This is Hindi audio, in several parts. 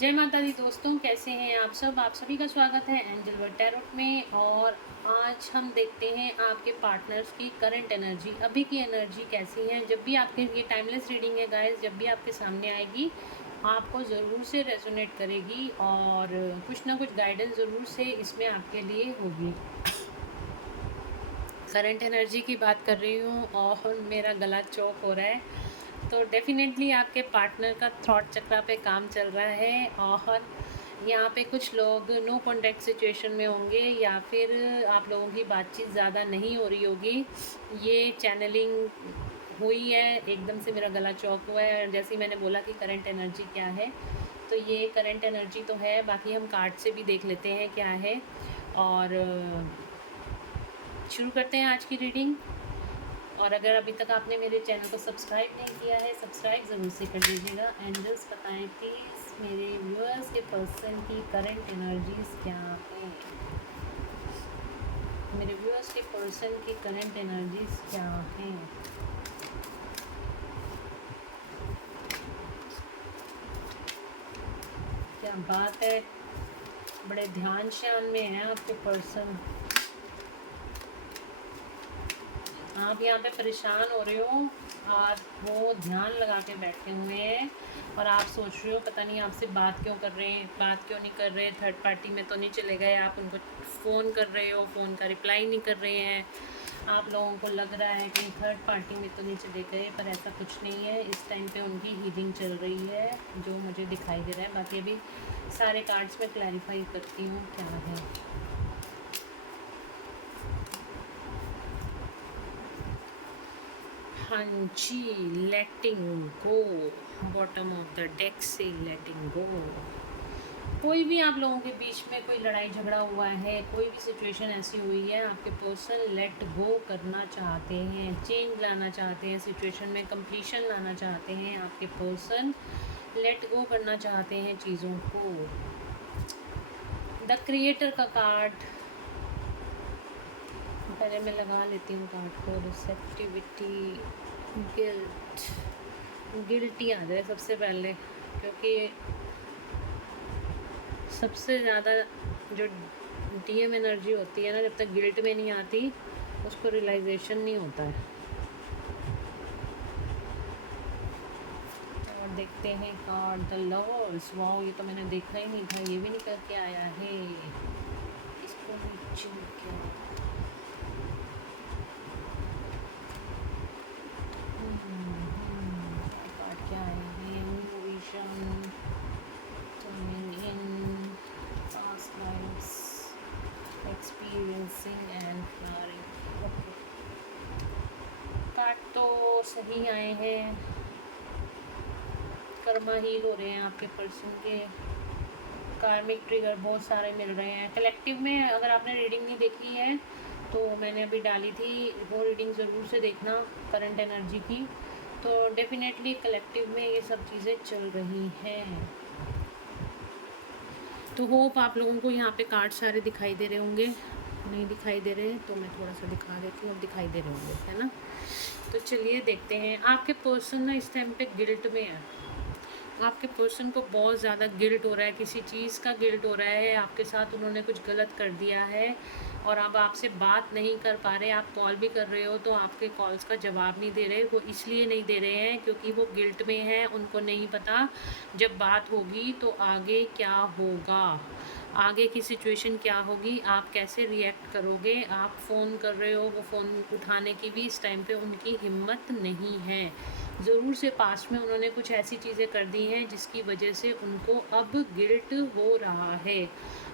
जय माता दी दोस्तों, कैसे हैं आप सब। आप सभी का स्वागत है एंजल वर्ड टैरोट में। और आज हम देखते हैं आपके पार्टनर्स की करंट एनर्जी, अभी की एनर्जी कैसी है। जब भी आपके ये टाइमलेस रीडिंग है गाइस, जब भी आपके सामने आएगी आपको ज़रूर से रेजोनेट करेगी और कुछ ना कुछ गाइडेंस ज़रूर से इसमें आपके लिए होगी। करंट एनर्जी की बात कर रही हूँ और मेरा गला चौक हो रहा है, तो डेफिनेटली आपके पार्टनर का थॉट चक्रा पे काम चल रहा है और यहाँ पे कुछ लोग नो कॉन्टैक्ट सिचुएशन में होंगे या फिर आप लोगों की बातचीत ज़्यादा नहीं हो रही होगी। ये चैनलिंग हुई है, एकदम से मेरा गला चौक हुआ है। जैसे ही मैंने बोला कि करंट एनर्जी क्या है, तो ये करंट एनर्जी तो है। बाकी हम कार्ड से भी देख लेते हैं क्या है और शुरू करते हैं आज की रीडिंग। और अगर अभी तक आपने मेरे चैनल को सब्सक्राइब नहीं किया है, सब्सक्राइब ज़रूर से कर दीजिएगा। एंजल्स बताएं प्लीज़ मेरे व्यूअर्स के पर्सन की करंट एनर्जीज क्या है। मेरे व्यूअर्स के पर्सन की करंट एनर्जीज क्या हैं। क्या बात है, बड़े ध्यान श्यान में है आपके पर्सन। आप यहाँ पे परेशान हो रहे हो और वो ध्यान लगा के बैठे हुए हैं और आप सोच रहे हो पता नहीं आपसे बात क्यों कर रहे हैं, बात क्यों नहीं कर रहे, थर्ड पार्टी में तो नहीं चले गए। आप उनको फ़ोन कर रहे हो, फ़ोन का रिप्लाई नहीं कर रहे हैं। आप लोगों को लग रहा है कि थर्ड पार्टी में तो नहीं चले गए, पर ऐसा कुछ नहीं है। इस टाइम पे उनकी हीलिंग चल रही है जो मुझे दिखाई दे रहा है। बाकी अभी सारे कार्ड्स में क्लैरिफाई करती हूँ क्या है। हाँ जी, लेटिंग गो, बॉटम ऑफ द डेक से लेटिंग गो। कोई भी आप लोगों के बीच में कोई लड़ाई झगड़ा हुआ है, कोई भी सिचुएशन ऐसी हुई है, आपके पर्सन लेट गो करना चाहते हैं, चेंज लाना चाहते हैं, सिचुएशन में कंप्लीशन लाना चाहते हैं। आपके पर्सन लेट गो करना चाहते हैं चीज़ों को। द क्रिएटर का कार्ड पहले मैं लगा लेती हूँ कार्ड को। रिसेप्टिविटी, गिल्टी आ जाए सबसे पहले, क्योंकि सबसे ज़्यादा जो डीएम एनर्जी होती है ना, जब तक गिल्ट में नहीं आती उसको रियलाइजेशन नहीं होता है। और देखते हैं कार्ड द लवर्स। वाओ, ये तो मैंने देखा ही नहीं था, ये भी निकल के आया है। इसको नीचे क्या कार्ड क्या है। New vision, coming in, past lives, experiencing and flowering. Okay, card तो सही आए हैं। कर्मा हील हो रहे हैं आपके पर्सन के। कार्मिक ट्रिगर बहुत सारे मिल रहे हैं कलेक्टिव में। अगर आपने रीडिंग नहीं देखी है तो मैंने अभी डाली थी, वो रीडिंग ज़रूर से देखना करंट एनर्जी की। तो डेफिनेटली कलेक्टिव में ये सब चीज़ें चल रही हैं। तो होप आप लोगों को यहाँ पे कार्ड सारे दिखाई दे रहे होंगे। नहीं दिखाई दे रहे हैं तो मैं थोड़ा सा दिखा देती हूँ, अब दिखाई दे रहे होंगे, है ना। तो चलिए देखते हैं। आपके पर्सन ना इस टाइम पे गिल्ट में है। आपके पर्सन को बहुत ज़्यादा गिल्ट हो रहा है, किसी चीज़ का गिल्ट हो रहा है। आपके साथ उन्होंने कुछ गलत कर दिया है और अब आपसे बात नहीं कर पा रहे। आप कॉल भी कर रहे हो तो आपके कॉल्स का जवाब नहीं दे रहे। वो इसलिए नहीं दे रहे हैं क्योंकि वो गिल्ट में हैं। उनको नहीं पता जब बात होगी तो आगे क्या होगा, आगे की सिचुएशन क्या होगी, आप कैसे रिएक्ट करोगे। आप फ़ोन कर रहे हो, वो फ़ोन उठाने की भी इस टाइम पे उनकी हिम्मत नहीं है। ज़रूर से पास्ट में उन्होंने कुछ ऐसी चीज़ें कर दी हैं जिसकी वजह से उनको अब गिल्ट हो रहा है।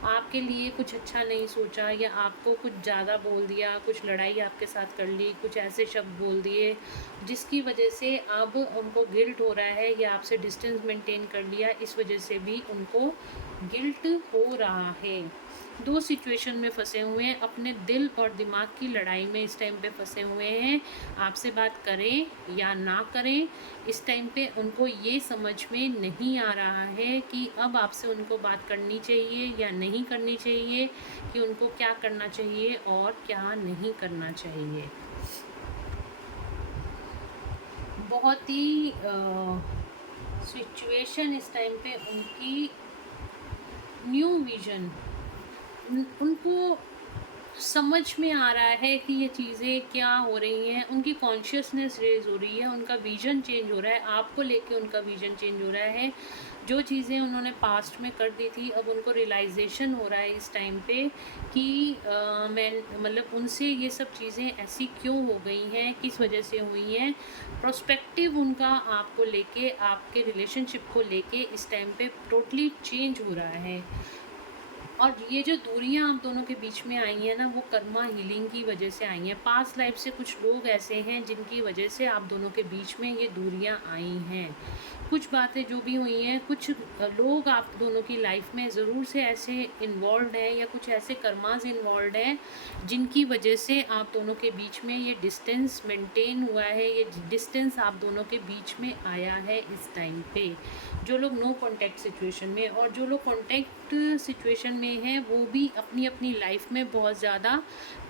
आपके लिए कुछ अच्छा नहीं सोचा या आपको कुछ ज़्यादा बोल दिया, कुछ लड़ाई आपके साथ कर ली, कुछ ऐसे शब्द बोल दिए जिसकी वजह से अब उनको गिल्ट हो रहा है या आपसे डिस्टेंस मेंटेन कर लिया, इस वजह से भी उनको गिल्ट हो रहा है। दो सिचुएशन में फंसे हुए हैं, अपने दिल और दिमाग की लड़ाई में इस टाइम पे फंसे हुए हैं। आपसे बात करें या ना करें, इस टाइम पे उनको ये समझ में नहीं आ रहा है कि अब आपसे उनको बात करनी चाहिए या नहीं करनी चाहिए, कि उनको क्या करना चाहिए और क्या नहीं करना चाहिए। बहुत ही सिचुएशन इस टाइम पे उनकी न्यू विजन, उनको समझ में आ रहा है कि ये चीज़ें क्या हो रही हैं, उनकी कॉन्शियसनेस रेज़ हो रही है, उनका विज़न चेंज हो रहा है, आपको लेके उनका विज़न चेंज हो रहा है। जो चीज़ें उन्होंने पास्ट में कर दी थी, अब उनको रियलाइज़ेशन हो रहा है इस टाइम पे कि मैं मतलब उनसे ये सब चीज़ें ऐसी क्यों हो गई हैं, किस वजह से हुई हैं। प्रोस्पेक्टिव उनका आपको लेके, आपके रिलेशनशिप को लेके इस टाइम पे टोटली चेंज हो रहा है। और ये जो दूरियां आप दोनों के बीच में आई हैं ना, वो कर्मा हीलिंग की वजह से आई हैं। पास्ट लाइफ से कुछ लोग ऐसे हैं जिनकी वजह से आप दोनों के बीच में ये दूरियां आई हैं। कुछ बातें जो भी हुई हैं, कुछ लोग आप दोनों की लाइफ में ज़रूर से ऐसे इन्वॉल्व हैं या कुछ ऐसे कर्मास इन्वॉल्व हैं जिनकी वजह से आप दोनों के बीच में ये डिस्टेंस मेंटेन हुआ है, ये डिस्टेंस आप दोनों के बीच में आया है इस टाइम पे। जो लोग नो कॉन्टैक्ट सिचुएशन में, और जो लोग कॉन्टैक्ट सिचुएशन में हैं, वो भी अपनी अपनी लाइफ में बहुत ज़्यादा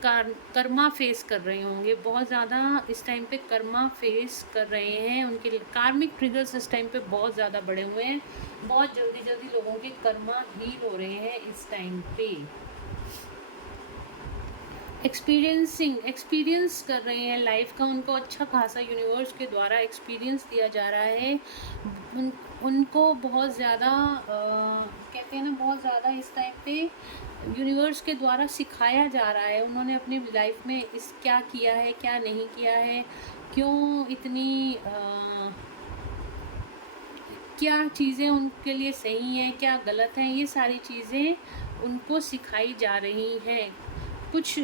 कर्मा फेस कर रहे होंगे, बहुत ज़्यादा इस टाइम पे कर्मा फेस कर रहे हैं। उनके कार्मिक ट्रिगर्स इस टाइम पे बहुत ज़्यादा बढ़े हुए हैं। बहुत जल्दी जल्दी लोगों के कर्मा हील हो रहे हैं इस टाइम पे। एक्सपीरियंस कर रहे हैं लाइफ का, उनको अच्छा खासा यूनिवर्स के द्वारा एक्सपीरियंस दिया जा रहा है। उनको बहुत ज़्यादा कहते हैं ना, बहुत ज़्यादा इस टाइम पे यूनिवर्स के द्वारा सिखाया जा रहा है। उन्होंने अपनी लाइफ में इस क्या किया है, क्या नहीं किया है, क्यों इतनी क्या चीज़ें उनके लिए सही हैं, क्या गलत हैं, ये सारी चीज़ें उनको सिखाई जा रही हैं। कुछ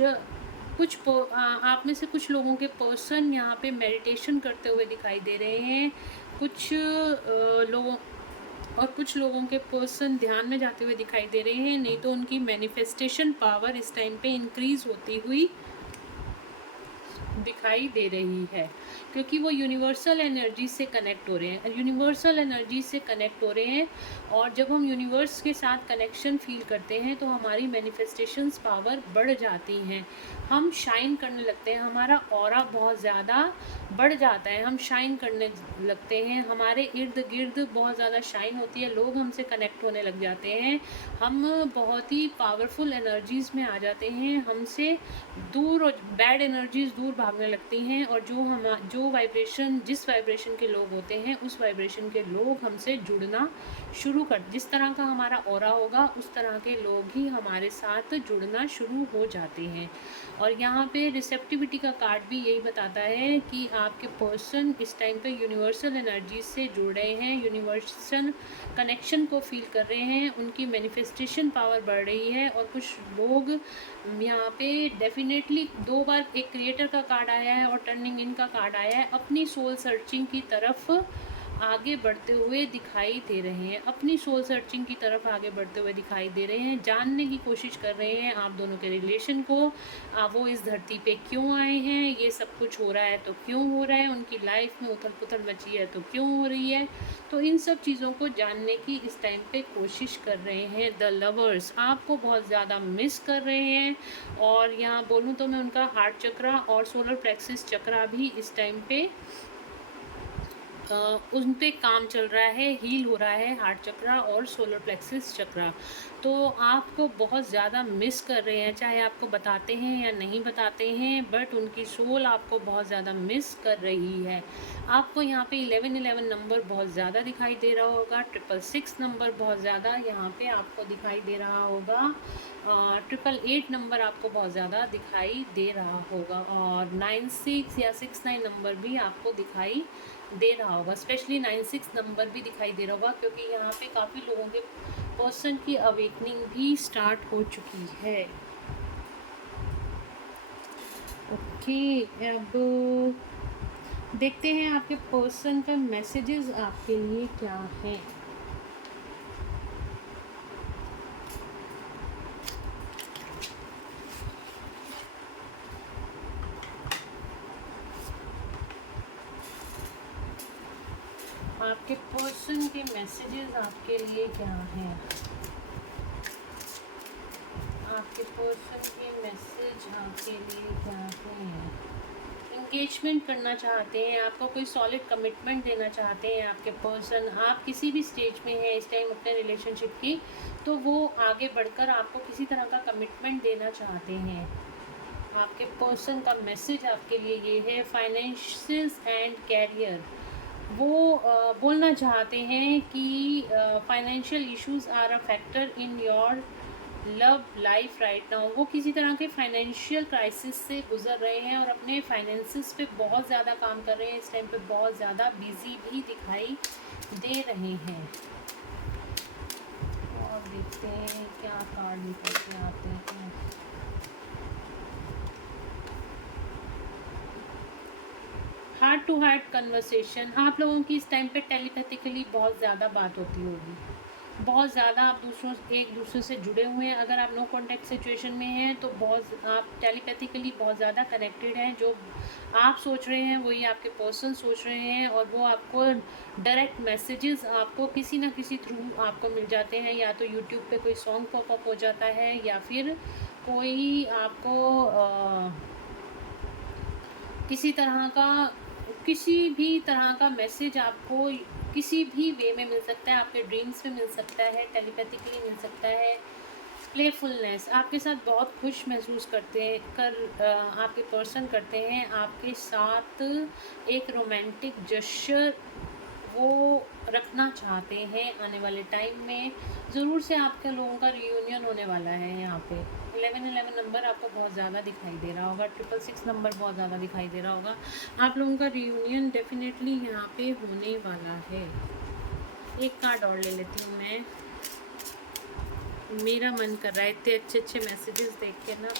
आप में से कुछ लोगों के पर्सन यहाँ पे मेडिटेशन करते हुए दिखाई दे रहे हैं। कुछ लोगों और कुछ लोगों के पर्सन ध्यान में जाते हुए दिखाई दे रहे हैं। नहीं तो उनकी मैनिफेस्टेशन पावर इस टाइम पे इंक्रीज़ होती हुई दिखाई दे रही है, क्योंकि वो यूनिवर्सल एनर्जी से कनेक्ट हो रहे हैं, यूनिवर्सल एनर्जी से कनेक्ट हो रहे हैं। और जब हम यूनिवर्स के साथ कनेक्शन फील करते हैं तो हमारी मैनिफेस्टेशंस पावर बढ़ जाती हैं, हम शाइन करने लगते हैं, हमारा ऑरा बहुत ज़्यादा बढ़ जाता है, हम शाइन करने लगते हैं, हमारे इर्द गिर्द बहुत ज़्यादा शाइन होती है, लोग हमसे कनेक्ट होने लग जाते हैं, हम बहुत ही पावरफुल एनर्जीज़ में आ जाते हैं, हमसे दूर बैड एनर्जीज़ दूर भागने लगती हैं। और जो वाइब्रेशन, जिस वाइब्रेशन के लोग होते हैं, उस वाइब्रेशन के लोग हमसे जुड़ना शुरू कर, जिस तरह का हमारा ऑरा होगा उस तरह के लोग ही हमारे साथ जुड़ना शुरू हो जाते हैं। और यहाँ पे रिसेप्टिविटी का कार्ड भी यही बताता है कि आपके पर्सन इस टाइम पे यूनिवर्सल एनर्जी से जुड़ रहे हैं, यूनिवर्सल कनेक्शन को फील कर रहे हैं, उनकी मैनिफेस्टेशन पावर बढ़ रही है। और कुछ लोग यहाँ पे डेफिनेटली 2 बार एक क्रिएटर का कार्ड आया है और टर्निंग इन का कार्ड आया है, अपनी सोल सर्चिंग की तरफ आगे बढ़ते हुए दिखाई दे रहे हैं, अपनी सोल सर्चिंग की तरफ आगे बढ़ते हुए दिखाई दे रहे हैं, जानने की कोशिश कर रहे हैं आप दोनों के रिलेशन को। वो इस धरती पे क्यों आए हैं, ये सब कुछ हो रहा है तो क्यों हो रहा है, उनकी लाइफ में उथल पुथल मची है तो क्यों हो रही है, तो इन सब चीज़ों को जानने की इस टाइम पे कोशिश कर रहे हैं। द लवर्स आपको बहुत ज़्यादा मिस कर रहे हैं। और यहाँ बोलूँ तो मैं उनका हार्ट चक्रा और सोलर प्लेक्सिस चक्रा भी इस टाइम पे उन पे काम चल रहा है, हील हो रहा है, हार्ट चक्रा और सोलर प्लेक्सिस चक्रा। तो आपको बहुत ज़्यादा मिस कर रहे हैं, चाहे आपको बताते हैं या नहीं बताते हैं, बट उनकी सोल आपको बहुत ज़्यादा मिस कर रही है। आपको यहाँ पे 1111 नंबर बहुत ज़्यादा दिखाई दे रहा होगा, 666 नंबर बहुत ज़्यादा यहाँ पे आपको दिखाई दे रहा होगा, 888 नंबर आपको बहुत ज़्यादा दिखाई दे रहा होगा, और 96 या 69 नंबर भी आपको दिखाई दे रहा होगा। स्पेशली 96 नंबर भी दिखाई दे रहा होगा, क्योंकि यहाँ पे काफ़ी लोगों के पर्सन की अवेकनिंग भी स्टार्ट हो चुकी है। ओके, अब देखते हैं आपके पर्सन का मैसेजेस आपके लिए क्या हैं। आपके पर्सन के मैसेजेस आपके लिए क्या हैं, आपके पर्सन के मैसेज आपके लिए क्या हैं। इंगेजमेंट करना चाहते हैं, आपको कोई सॉलिड कमिटमेंट देना चाहते हैं आपके पर्सन, आप किसी भी स्टेज में हैं इस टाइम अपने रिलेशनशिप की, तो वो आगे बढ़कर आपको किसी तरह का कमिटमेंट देना चाहते हैं। आपके पर्सन का मैसेज आपके लिए ये है, फाइनेंशियल्स एंड कैरियर। वो बोलना चाहते हैं कि financial issues are a factor in your love life right now. वो किसी तरह के फाइनेंशियल क्राइसिस से गुजर रहे हैं और अपने फाइनेंसिस पे बहुत ज़्यादा काम कर रहे हैं, इस टाइम पे बहुत ज़्यादा बिजी भी दिखाई दे रहे हैं। और देखते हैं क्या कार्ड निकल के आते हैं। हार्ट टू हार्ट कन्वर्सेशन, आप लोगों की इस टाइम पे टेलीपैथिकली बहुत ज़्यादा बात होती होगी, बहुत ज़्यादा आप एक दूसरे से जुड़े हुए हैं। अगर आप नो कांटेक्ट सिचुएशन में हैं तो बहुत आप टेलीपैथिकली बहुत ज़्यादा कनेक्टेड हैं। जो आप सोच रहे हैं वही आपके पर्सन सोच रहे हैं, और वो आपको डायरेक्ट मैसेजेस आपको किसी ना किसी थ्रू आपको मिल जाते हैं। या तो यूट्यूब पे कोई सॉन्ग पॉपअप हो जाता है, या फिर कोई आपको किसी भी तरह का मैसेज आपको किसी भी वे में मिल सकता है। आपके ड्रीम्स में मिल सकता है, टेलीपैथिकली मिल सकता है। प्लेफुलनेस, आपके साथ बहुत खुश महसूस आपके पर्सन करते हैं आपके साथ एक रोमांटिक जश्र वो रखना चाहते हैं आने वाले टाइम में। ज़रूर से आपके लोगों का रियूनियन होने वाला है। यहाँ पे 1111 नंबर आपको बहुत ज़्यादा दिखाई दे रहा होगा, 666 नंबर बहुत ज़्यादा दिखाई दे रहा होगा। आप लोगों का रियूनियन डेफिनेटली यहाँ पे होने वाला है। एक कार्ड और ले लेती हूँ मैं, मेरा मन कर रहा है इतने अच्छे अच्छे मैसेजेस देख के ना।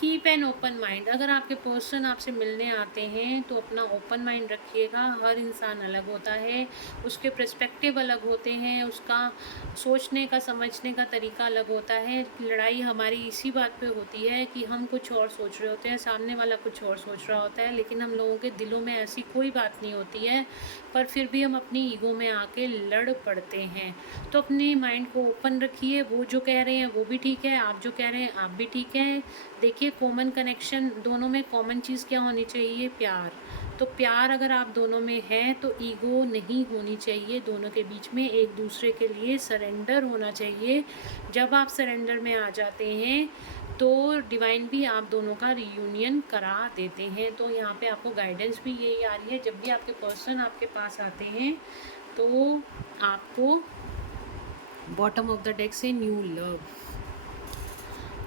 कीप एन ओपन माइंड, अगर आपके पर्सन आपसे मिलने आते हैं तो अपना ओपन माइंड रखिएगा। हर इंसान अलग होता है, उसके पर्सपेक्टिव अलग होते हैं, उसका सोचने का समझने का तरीका अलग होता है। लड़ाई हमारी इसी बात पे होती है कि हम कुछ और सोच रहे होते हैं, सामने वाला कुछ और सोच रहा होता है, लेकिन हम लोगों के दिलों में ऐसी कोई बात नहीं होती है, पर फिर भी हम अपनी ईगो में आके लड़ पड़ते हैं। तो अपने माइंड को ओपन रखिए, वो जो कह रहे हैं वो भी ठीक है, आप जो कह रहे हैं आप भी ठीक है। देखिए कॉमन कनेक्शन, दोनों में कॉमन चीज़ क्या होनी चाहिए, प्यार। तो प्यार अगर आप दोनों में है तो ईगो नहीं होनी चाहिए, दोनों के बीच में एक दूसरे के लिए सरेंडर होना चाहिए। जब आप सरेंडर में आ जाते हैं तो डिवाइन भी आप दोनों का रियूनियन करा देते हैं। तो यहाँ पे आपको गाइडेंस भी यही आ रही है, जब भी आपके पर्सन आपके पास आते हैं तो आपको बॉटम ऑफ द डेक से न्यू लव,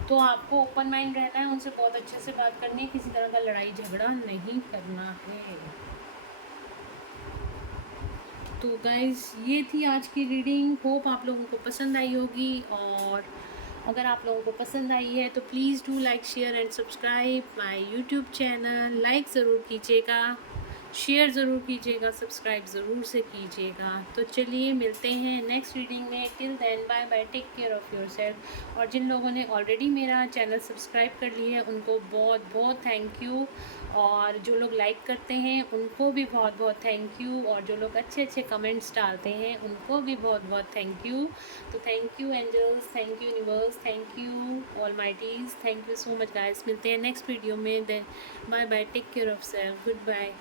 तो आपको ओपन माइंड रहना है, उनसे बहुत अच्छे से बात करनी है, किसी तरह का लड़ाई झगड़ा नहीं करना है। तो गाइज़ ये थी आज की रीडिंग, होप आप लोगों को पसंद आई होगी। और अगर आप लोगों को पसंद आई है तो please do like share and subscribe my YouTube channel. Like ज़रूर कीजिएगा, शेयर ज़रूर कीजिएगा, सब्सक्राइब ज़रूर से कीजिएगा। तो चलिए मिलते हैं नेक्स्ट रीडिंग में। Till then bye bye, take care of yourself. और जिन लोगों ने ऑलरेडी मेरा चैनल सब्सक्राइब कर लिया है उनको बहुत बहुत थैंक यू, और जो लोग लाइक करते हैं उनको भी बहुत बहुत थैंक यू, और जो लोग अच्छे अच्छे कमेंट्स डालते हैं उनको भी बहुत बहुत थैंक यू। तो thank you angels, thank you universe, thank you almighties, thank you so much guys. मिलते हैं नेक्स्ट वीडियो में। Then bye bye, take care of self, good bye.